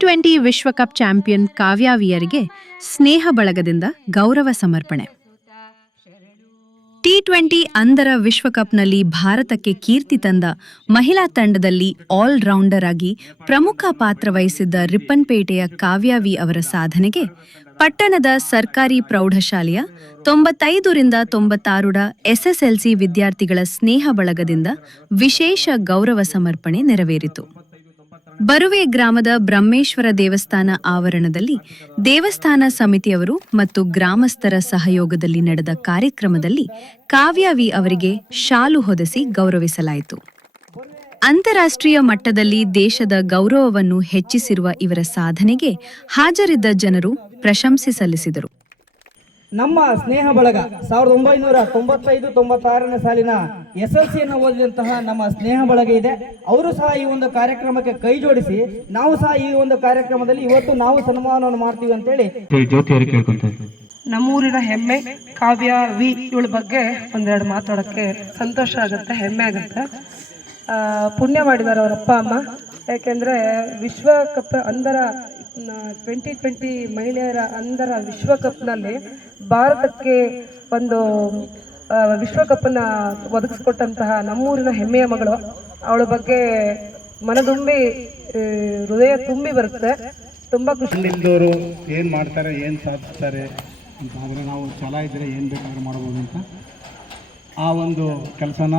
T20 ವಿಶ್ವಕಪ್ champion ಕಾವ್ಯ ವಿಯರ್ಗೆ ಸ್ನೇಹ ಬಳಗದಿಂದ ಗೌರವ ಸಮರ್ಪಣೆ. T20 ಅಂಧರ ವಿಶ್ವಕಪ್ನಲ್ಲಿ ಭಾರತಕ್ಕೆ ಕೀರ್ತಿ ತಂದ ಮಹಿಳಾ ತಂಡದಲ್ಲಿ ಆಲ್ರೌಂಡರ್ ಆಗಿ ಪ್ರಮುಖ ಪಾತ್ರ ವಹಿಸಿದ್ದ ರಿಪ್ಪನ್ಪೇಟೆಯ ಕಾವ್ಯ ವಿ ಅವರ ಸಾಧನೆಗೆ ಪಟ್ಟಣದ ಸರ್ಕಾರಿ ಪ್ರೌಢಶಾಲೆಯ 95ರಿಂದ 96ರ SSLC ವಿದ್ಯಾರ್ಥಿಗಳ ಸ್ನೇಹ ಬಳಗದಿಂದ ವಿಶೇಷ ಗೌರವ ಸಮರ್ಪಣೆ ನೆರವೇರಿತು. ಬರುವೆ ಗ್ರಾಮದ ಬ್ರಹ್ಮೇಶ್ವರ ದೇವಸ್ಥಾನ ಆವರಣದಲ್ಲಿ ದೇವಸ್ಥಾನ ಸಮಿತಿಯವರು ಮತ್ತು ಗ್ರಾಮಸ್ಥರ ಸಹಯೋಗದಲ್ಲಿ ನಡೆದ ಕಾರ್ಯಕ್ರಮದಲ್ಲಿ ಕಾವ್ಯ ವಿ ಅವರಿಗೆ ಶಾಲು ಹೊದಿಸಿ ಗೌರವಿಸಲಾಯಿತು. ಅಂತಾರಾಷ್ಟ್ರೀಯ ಮಟ್ಟದಲ್ಲಿ ದೇಶದ ಗೌರವವನ್ನು ಹೆಚ್ಚಿಸಿರುವ ಇವರ ಸಾಧನೆಗೆ ಹಾಜರಿದ್ದ ಜನರು ಪ್ರಶಂಸೆ ಸಲ್ಲಿಸಿದರು. ನಮ್ಮ ಸ್ನೇಹ ಬಳಗ 1995-96ನೇ ಸಾಲಿನ SLCಯನ್ನು ಓದಿದಂತಹ ನಮ್ಮ ಸ್ನೇಹ ಬಳಗ ಇದೆ. ಅವರು ಸಹ ಈ ಒಂದು ಕಾರ್ಯಕ್ರಮಕ್ಕೆ ಕೈ ಜೋಡಿಸಿ ನಾವು ಸಹ ಈ ಒಂದು ಕಾರ್ಯಕ್ರಮದಲ್ಲಿ ಇವತ್ತು ನಾವು ಸನ್ಮಾನವನ್ನು ಮಾಡ್ತೀವಿ ಅಂತೇಳಿ ನಮ್ಮೂರಿನ ಹೆಮ್ಮೆ ಕಾವ್ಯ ವಿ ಇವಳ ಬಗ್ಗೆ ಒಂದೆರಡು ಮಾತಾಡೋಕ್ಕೆ ಸಂತೋಷ ಆಗುತ್ತೆ, ಹೆಮ್ಮೆ ಆಗುತ್ತೆ. ಪುಣ್ಯ ಮಾಡಿದ್ದಾರೆ ಅವರ ಅಪ್ಪ ಅಮ್ಮ. ಯಾಕೆಂದರೆ ವಿಶ್ವಕಪ್ ಅಂಧರ 2020 ಮಹಿಳೆಯರ ಅಂಧರ ವಿಶ್ವಕಪ್ನಲ್ಲಿ ಭಾರತಕ್ಕೆ ಒಂದು ವಿಶ್ವಕಪ್ಪನ್ನು ಒದಗಿಸ್ಕೊಟ್ಟಂತಹ ನಮ್ಮೂರಿನ ಹೆಮ್ಮೆಯ ಮಗಳು. ಅವಳ ಬಗ್ಗೆ ಮನದುಂಬಿ ಹೃದಯ ತುಂಬಿ ಬರುತ್ತೆ. ತುಂಬ ಖುಷಿ. ಇದ್ದವರು ಏನು ಮಾಡ್ತಾರೆ, ಏನು ಸಾಧಿಸ್ತಾರೆ ಅಂತ ಆದರೆ ನಾವು ಛಲ ಇದ್ದರೆ ಏನು ಬೇಕಾದ್ರೂ ಮಾಡ್ಬೋದು ಅಂತ ಆ ಒಂದು ಕೆಲಸನ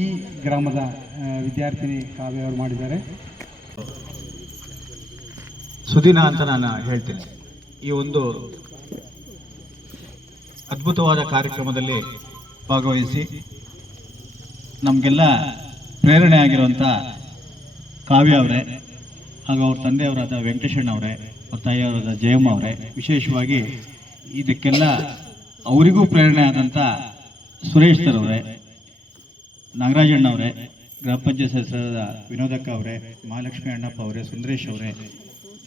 ಈ ಗ್ರಾಮದ ವಿದ್ಯಾರ್ಥಿನಿ ಕಾವ್ಯ ಅವರು ಮಾಡಿದ್ದಾರೆ. ಸುದಿನ ಅಂತ ನಾನು ಹೇಳ್ತೇನೆ. ಈ ಒಂದು ಅದ್ಭುತವಾದ ಕಾರ್ಯಕ್ರಮದಲ್ಲಿ ಭಾಗವಹಿಸಿ ನಮಗೆಲ್ಲ ಪ್ರೇರಣೆ ಆಗಿರುವಂಥ ಕಾವ್ಯ ಅವರೇ ಹಾಗೂ ಅವ್ರ ತಂದೆಯವರಾದ ವೆಂಕಟೇಶಣ್ಣ ಅವರೇ, ಅವ್ರ ತಾಯಿಯವರಾದ ಜಯಮ್ಮ ಅವರೇ, ವಿಶೇಷವಾಗಿ ಇದಕ್ಕೆಲ್ಲ ಅವರಿಗೂ ಪ್ರೇರಣೆ ಆದಂಥ ಸುರೇಶ್ ಸರ್ ಅವರೇ, ನಾಗರಾಜಣ್ಣ ಅವರೇ, ಗ್ರಾಮ ಪಂಚಾಯತ್ ಸದಸ್ಯರಾದ ವಿನೋದಕ್ಕ ಅವರೇ, ಮಹಾಲಕ್ಷ್ಮಿ ಅಣ್ಣಪ್ಪ ಅವರೇ, ಸುಂದರೇಶ್ ಅವರೇ,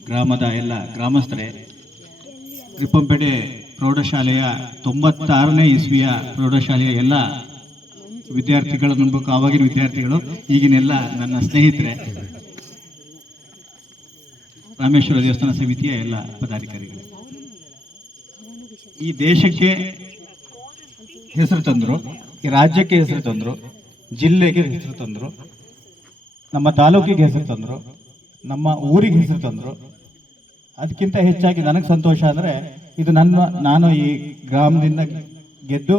ಗ್ರಾಮದ ಎಲ್ಲ ಗ್ರಾಮಸ್ಥರೇ, ರಿಪ್ಪನ್ಪೇಟೆ ಪ್ರೌಢಶಾಲೆಯ 96ನೇ ಇಸ್ವಿಯ ಪ್ರೌಢಶಾಲೆಯ ಎಲ್ಲ ವಿದ್ಯಾರ್ಥಿಗಳು, ಅನ್ಬೇಕು ಆವಾಗಿನ ವಿದ್ಯಾರ್ಥಿಗಳು, ಈಗಿನೆಲ್ಲ ನನ್ನ ಸ್ನೇಹಿತರೆ, ರಾಮೇಶ್ವರ ದೇವಸ್ಥಾನ ಸಮಿತಿಯ ಎಲ್ಲ ಪದಾಧಿಕಾರಿಗಳು, ಈ ದೇಶಕ್ಕೆ ಹೆಸರು ತಂದರು, ಈ ರಾಜ್ಯಕ್ಕೆ ಹೆಸರು ತಂದರು, ಜಿಲ್ಲೆಗೆ ಹೆಸರು ತಂದರು, ನಮ್ಮ ತಾಲೂಕಿಗೆ ಹೆಸರು ತಂದರು, ನಮ್ಮ ಊರಿಗೆ ಹೆಸರು ತಂದರು. ಅದಕ್ಕಿಂತ ಹೆಚ್ಚಾಗಿ ನನಗೆ ಸಂತೋಷ ಅಂದರೆ ಇದು ನಾನು ಈ ಗ್ರಾಮದಿಂದ ಗೆದ್ದು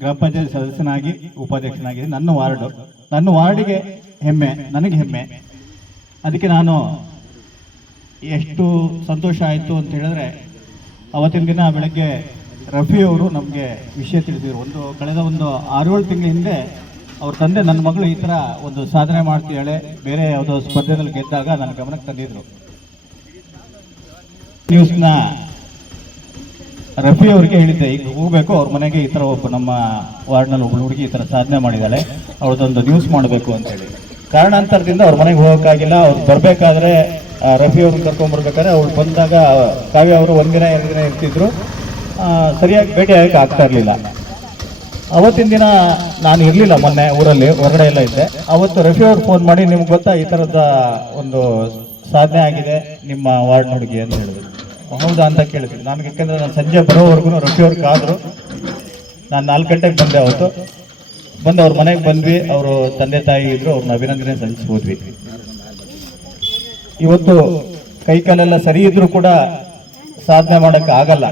ಗ್ರಾಮ ಪಂಚಾಯತ್ ಸದಸ್ಯನಾಗಿ ಉಪಾಧ್ಯಕ್ಷನಾಗಿ ನನ್ನ ವಾರ್ಡಿಗೆ ಹೆಮ್ಮೆ, ನನಗೆ ಹೆಮ್ಮೆ. ಅದಕ್ಕೆ ನಾನು ಎಷ್ಟು ಸಂತೋಷ ಆಯಿತು ಅಂತ ಹೇಳಿದ್ರೆ, ಅವತ್ತಿನ ದಿನ ಬೆಳಗ್ಗೆ ರಫಿ ಅವರು ನಮಗೆ ವಿಷಯ ತಿಳಿಸಿದರು. ಕಳೆದ 6-7 ತಿಂಗಳ ಹಿಂದೆ ಅವ್ರ ತಂದೆ ನನ್ನ ಮಗಳು ಈ ಥರ ಒಂದು ಸಾಧನೆ ಮಾಡ್ತಿದ್ದಾಳೆ, ಬೇರೆ ಯಾವುದೋ ಸ್ಪರ್ಧೆಯಲ್ಲಿ ಗೆದ್ದಾಗ ನನ್ನ ಗಮನಕ್ಕೆ ತಂದಿದ್ರು. ನ್ಯೂಸ್ನ ರಫಿ ಅವರಿಗೆ ಹೇಳಿದ್ದೆ, ಈಗ ಹೋಗಬೇಕು ಅವ್ರ ಮನೆಗೆ, ಈ ಥರ ಒಬ್ಬ ನಮ್ಮ ವಾರ್ಡ್ನಲ್ಲಿ ಒಬ್ಬಳು ಹುಡುಗಿ ಈ ಥರ ಸಾಧನೆ ಮಾಡಿದ್ದಾಳೆ, ಅವಳದೊಂದು ನ್ಯೂಸ್ ಮಾಡಬೇಕು ಅಂತೇಳಿ. ಕಾರಣಾಂತರದಿಂದ ಅವ್ರ ಮನೆಗೆ ಹೋಗೋಕ್ಕಾಗಿಲ್ಲ. ಅವ್ರು ಬರಬೇಕಾದ್ರೆ ರಫಿ ಅವ್ರನ್ನ ಕರ್ಕೊಂಡ್ಬರ್ಬೇಕಾದ್ರೆ ಅವಳು ಬಂದಾಗ ಕಾವ್ಯ ಅವರು 1 ದಿನ 2 ದಿನ ಇರ್ತಿದ್ರು, ಸರಿಯಾಗಿ ಭೇಟಿ ಆಗೋಕ್ಕೆ ಆಗ್ತಾ ಇರಲಿಲ್ಲ. ಅವತ್ತಿನ ದಿನ ನಾನು ಇರಲಿಲ್ಲ, ಮೊನ್ನೆ ಊರಲ್ಲಿ ಹೊರಗಡೆ ಎಲ್ಲ ಇದ್ದೆ. ಅವತ್ತು ರಫಿ ಅವ್ರು ಫೋನ್ ಮಾಡಿ, ನಿಮ್ಗೆ ಗೊತ್ತಾ ಈ ಥರದ ಒಂದು ಸಾಧನೆ ಆಗಿದೆ ನಿಮ್ಮ ವಾರ್ಡ್ ಹುಡುಗಿ ಅಂತ ಹೇಳಿದ್ರು. ಹೌದಾ ಅಂತ ಕೇಳಿದ್ರು ನಾನು, ಯಾಕೆಂದರೆ ನಾನು ಸಂಜೆ ಬರೋವರೆಗೂ ರಫಿ ಅವ್ರು ಕಾದ್ರು. ನಾನು 4 ಗಂಟೆಗೆ ಬಂದೆ. ಅವತ್ತು ಬಂದು ಅವ್ರ ಮನೆಗೆ ಬಂದ್ವಿ. ಅವರು ತಂದೆ ತಾಯಿ ಇದ್ರು, ಅವ್ರನ್ನ ಅಭಿನಂದನೆ ಸಲ್ಲಿಸ್ಬೋದ್ವಿ. ಇವತ್ತು ಕೈಕಾಲೆಲ್ಲ ಸರಿ ಇದ್ರೂ ಕೂಡ ಸಾಧನೆ ಮಾಡೋಕ್ಕೆ ಆಗಲ್ಲ.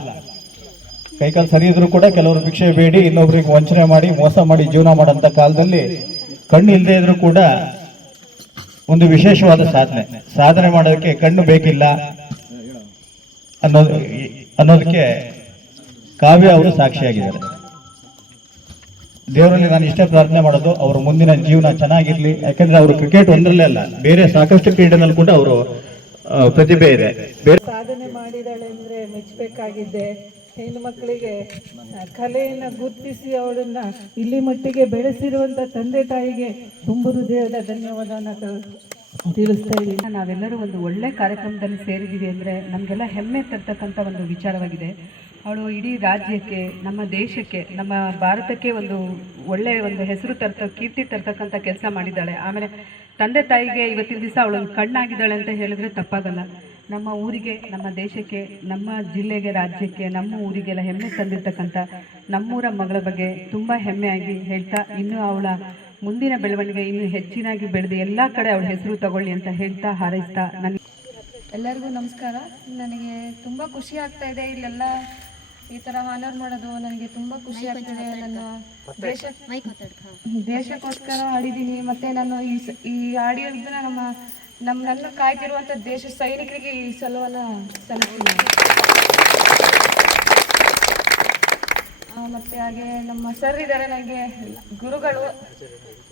ಕೈಕಾಲು ಸರಿ ಇದ್ರೂ ಕೂಡ ಕೆಲವರು ಭಿಕ್ಷೆ ಬೇಡಿ ಇನ್ನೊಬ್ರಿಗೆ ವಂಚನೆ ಮಾಡಿ ಮೋಸ ಮಾಡಿ ಜೀವನ ಮಾಡೋಂಥ ಕಾಲದಲ್ಲಿ ಕಣ್ಣು ಇಲ್ಲದೆ ಇದ್ರೂ ಕೂಡ ಒಂದು ವಿಶೇಷವಾದ ಸಾಧನೆ ಮಾಡೋದಕ್ಕೆ ಕಣ್ಣು ಬೇಕಿಲ್ಲ ಅನ್ನೋದಕ್ಕೆ ಕಾವ್ಯ ಅವರು ಸಾಕ್ಷಿಯಾಗಿದ್ದಾರೆ. ದೇವರಲ್ಲಿ ನಾನು ಇಷ್ಟೇ ಪ್ರಾರ್ಥನೆ ಮಾಡೋದು, ಅವರ ಮುಂದಿನ ಜೀವನ ಚೆನ್ನಾಗಿರ್ಲಿ. ಯಾಕಂದ್ರೆ ಅವರು ಕ್ರಿಕೆಟ್ ಒಂದರಲ್ಲೇ ಅಲ್ಲ, ಬೇರೆ ಸಾಕಷ್ಟು ಕ್ರೀಡೆನಲ್ಲಿ ಕೂಡ ಅವರು ಪ್ರತಿಭೆ ಇದೆ. ಬೇರೆ ಸಾಧನೆ ಮಾಡಿದಾಳೆ ಅಂದ್ರೆ ಮೆಚ್ಚಬೇಕಾಗಿದ್ದೆ. ಹೆಣ್ಣು ಮಕ್ಕಳಿಗೆ ಕಲೆಯನ್ನು ಗುರುತಿಸಿ ಅವಳನ್ನ ಇಲ್ಲಿ ಮಟ್ಟಿಗೆ ಬೆಳೆಸಿರುವಂತ ತಂದೆ ತಾಯಿಗೆ ತುಂಬ ಹೃದಯದ ಧನ್ಯವಾದನ ತಿಳಿಸ್ತಾ ಇದ್ದೀನಿ. ನಾವೆಲ್ಲರೂ ಒಂದು ಒಳ್ಳೆ ಕಾರ್ಯಕ್ರಮದಲ್ಲಿ ಸೇರಿದ್ದೀವಿ ಅಂದರೆ ನಮಗೆಲ್ಲ ಹೆಮ್ಮೆ ತರ್ತಕ್ಕಂಥ ಒಂದು ವಿಚಾರವಾಗಿದೆ. ಅವಳು ಇಡೀ ರಾಜ್ಯಕ್ಕೆ, ನಮ್ಮ ದೇಶಕ್ಕೆ, ನಮ್ಮ ಭಾರತಕ್ಕೆ ಒಂದು ಒಳ್ಳೆಯ ಒಂದು ಹೆಸರು ಕೀರ್ತಿ ತರ್ತಕ್ಕಂಥ ಕೆಲಸ ಮಾಡಿದ್ದಾಳೆ. ಆಮೇಲೆ ತಂದೆ ತಾಯಿಗೆ ಇವತ್ತಿನ ದಿವಸ ಅವಳು ಕಣ್ಣಾಗಿದ್ದಾಳೆ ಅಂತ ಹೇಳಿದ್ರೆ ತಪ್ಪಾಗಲ್ಲ. ನಮ್ಮ ಊರಿಗೆ, ನಮ್ಮ ದೇಶಕ್ಕೆ, ನಮ್ಮ ಜಿಲ್ಲೆಗೆ, ರಾಜ್ಯಕ್ಕೆ, ನಮ್ಮ ಊರಿಗೆಲ್ಲ ಹೆಮ್ಮೆ ತಂದಿರ್ತಕ್ಕಂಥ ನಮ್ಮೂರ ಮಗಳ ಬಗ್ಗೆ ತುಂಬ ಹೆಮ್ಮೆಯಾಗಿ ಹೇಳ್ತಾ, ಇನ್ನೂ ಅವಳ ಮುಂದಿನ ಬೆಳವಣಿಗೆ ಇನ್ನೂ ಹೆಚ್ಚಿನಾಗಿ ಬೆಳೆದು ಎಲ್ಲ ಕಡೆ ಅವಳ ಹೆಸರು ತಗೊಳ್ಳಿ ಅಂತ ಹೇಳ್ತಾ ಹಾರೈಸ್ತಾ ನನಗೆ ಎಲ್ಲರಿಗೂ ನಮಸ್ಕಾರ. ನನಗೆ ತುಂಬ ಖುಷಿ ಆಗ್ತಾ ಇದೆ. ಇಲ್ಲೆಲ್ಲ ಈ ಥರ ಹಾನರ್ ಮಾಡೋದು ನನಗೆ ತುಂಬ ಖುಷಿ ಆಗ್ತಿದೆ. ನಾನು ದೇಶಕ್ಕೋಸ್ಕರ ಆಡಿದ್ದೀನಿ. ಮತ್ತು ನಾನು ಈ ಆಡಿಯೋದನ್ನ ನನ್ನ ಕಾಯ್ತಿರುವಂಥ ದೇಶ ಸೈನಿಕರಿಗೆ ಈ ಸಲವನ್ನು ಸಲ್ಲಿಸ್ತೀನಿ. ಮತ್ತು ಹಾಗೆ ನಮ್ಮ ಸರ್ ಇದ್ದಾರೆ, ನನಗೆ ಗುರುಗಳು.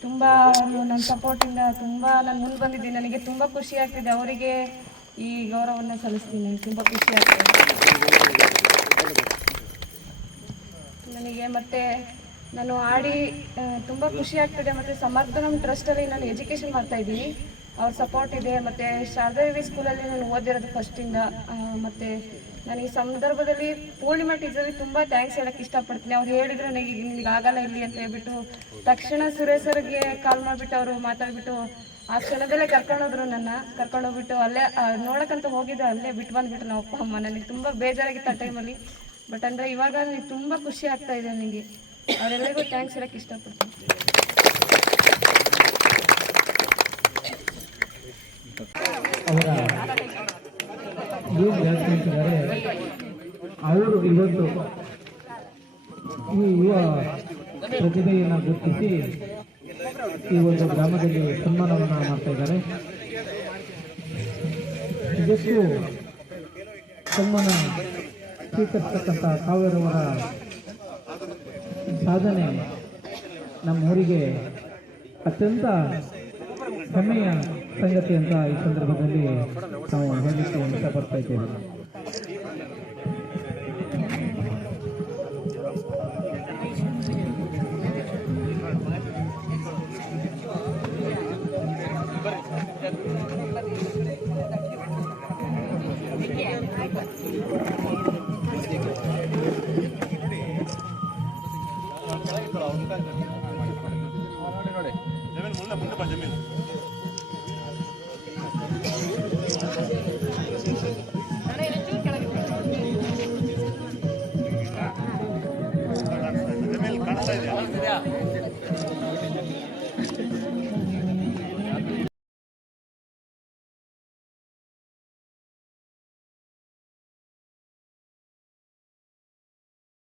ತುಂಬ ಅವರು ನನ್ನ ಸಪೋರ್ಟಿಂದ ತುಂಬ ನಾನು ಮುಂದೆ ಬಂದಿದ್ದೀನಿ. ನನಗೆ ತುಂಬ ಖುಷಿ ಆಗ್ತಿದೆ. ಅವರಿಗೆ ಈ ಗೌರವವನ್ನು ಸಲ್ಲಿಸ್ತೀನಿ. ತುಂಬ ಖುಷಿ ಆಗ್ತದೆ ನನಗೆ. ಮತ್ತು ನಾನು ಆಡಿ ತುಂಬ ಖುಷಿ ಆಗ್ತಿದೆ. ಮತ್ತು ಸಮರ್ಥನಂ ಟ್ರಸ್ಟಲ್ಲಿ ನಾನು ಎಜುಕೇಷನ್ ಮಾಡ್ತಾಯಿದ್ದೀನಿ. ಅವ್ರ ಸಪೋರ್ಟ್ ಇದೆ. ಮತ್ತು ಶಾರದಾದೇವಿ ಸ್ಕೂಲಲ್ಲಿ ನಾನು ಓದಿರೋದು ಫಸ್ಟಿಂದ. ಮತ್ತು ನಾನು ಈ ಸಂದರ್ಭದಲ್ಲಿ ಪೂರ್ಣಿಮಾ ಟೀಚರ್ಗೆ ತುಂಬ ಥ್ಯಾಂಕ್ಸ್ ಹೇಳೋಕ್ಕೆ ಇಷ್ಟಪಡ್ತೀನಿ. ಅವ್ರು ಹೇಳಿದ್ರು ನಿನಗೆ ಆಗಲ್ಲ ಇಲ್ಲಿ ಅಂತ ಹೇಳ್ಬಿಟ್ಟು ತಕ್ಷಣ ಸುರೇಶರ್ಗೆ ಕಾಲ್ ಮಾಡಿಬಿಟ್ಟು ಅವರು ಮಾತಾಡ್ಬಿಟ್ಟು ಆ ಕ್ಷಣದಲ್ಲೇ ಕರ್ಕೊಂಡೋದ್ರು. ಕರ್ಕೊಂಡೋಗ್ಬಿಟ್ಟು ಅಲ್ಲೇ ನೋಡೋಕ್ಕಂತ ಹೋಗಿದ್ದೆ, ಅಲ್ಲೇ ಬಿಟ್ಟು ಬಂದುಬಿಟ್ಟು ನಮ್ಮ ಅಪ್ಪ ಅಮ್ಮ. ನನಗೆ ತುಂಬ ಬೇಜಾರಾಗಿತ್ತು ಆ ಟೈಮಲ್ಲಿ. ಬಟ್ ಅಂದರೆ ಇವಾಗ ನನಗೆ ತುಂಬ ಖುಷಿ ಆಗ್ತಾ ಇದೆ. ನನಗೆ ಅವರೆಲ್ಲರಿಗೂ ಥ್ಯಾಂಕ್ಸ್ ಹೇಳೋಕ್ಕೆ ಇಷ್ಟಪಡ್ತೀನಿ. ಅವರ ಏನು ಹೇಳ್ತಿದ್ದಾರೆ, ಅವರು ಇವತ್ತು ಈ ಯುವ ಪ್ರತಿಭೆಯನ್ನು ಗುರುತಿಸಿ ಈ ಒಂದು ಗ್ರಾಮದಲ್ಲಿ ಸನ್ಮಾನವನ್ನು ಮಾಡ್ತಾ ಇದ್ದಾರೆ. ಇದಕ್ಕೂ ಸನ್ಮಾನ ಸ್ವೀಕರಿಸತಕ್ಕಂಥ ಕಾವ್ಯರವರ ಸಾಧನೆ ನಮ್ಮ ಊರಿಗೆ ಅತ್ಯಂತ ಹೆಮ್ಮೆಯ ಸಂಗತಿ ಅಂತ ಈ ಸಂದರ್ಭದಲ್ಲಿ ನಾವು ಹೇಳಲಿಕ್ಕೆ ಇಷ್ಟಪಡ್ತಾ ಇದ್ದೇವೆ.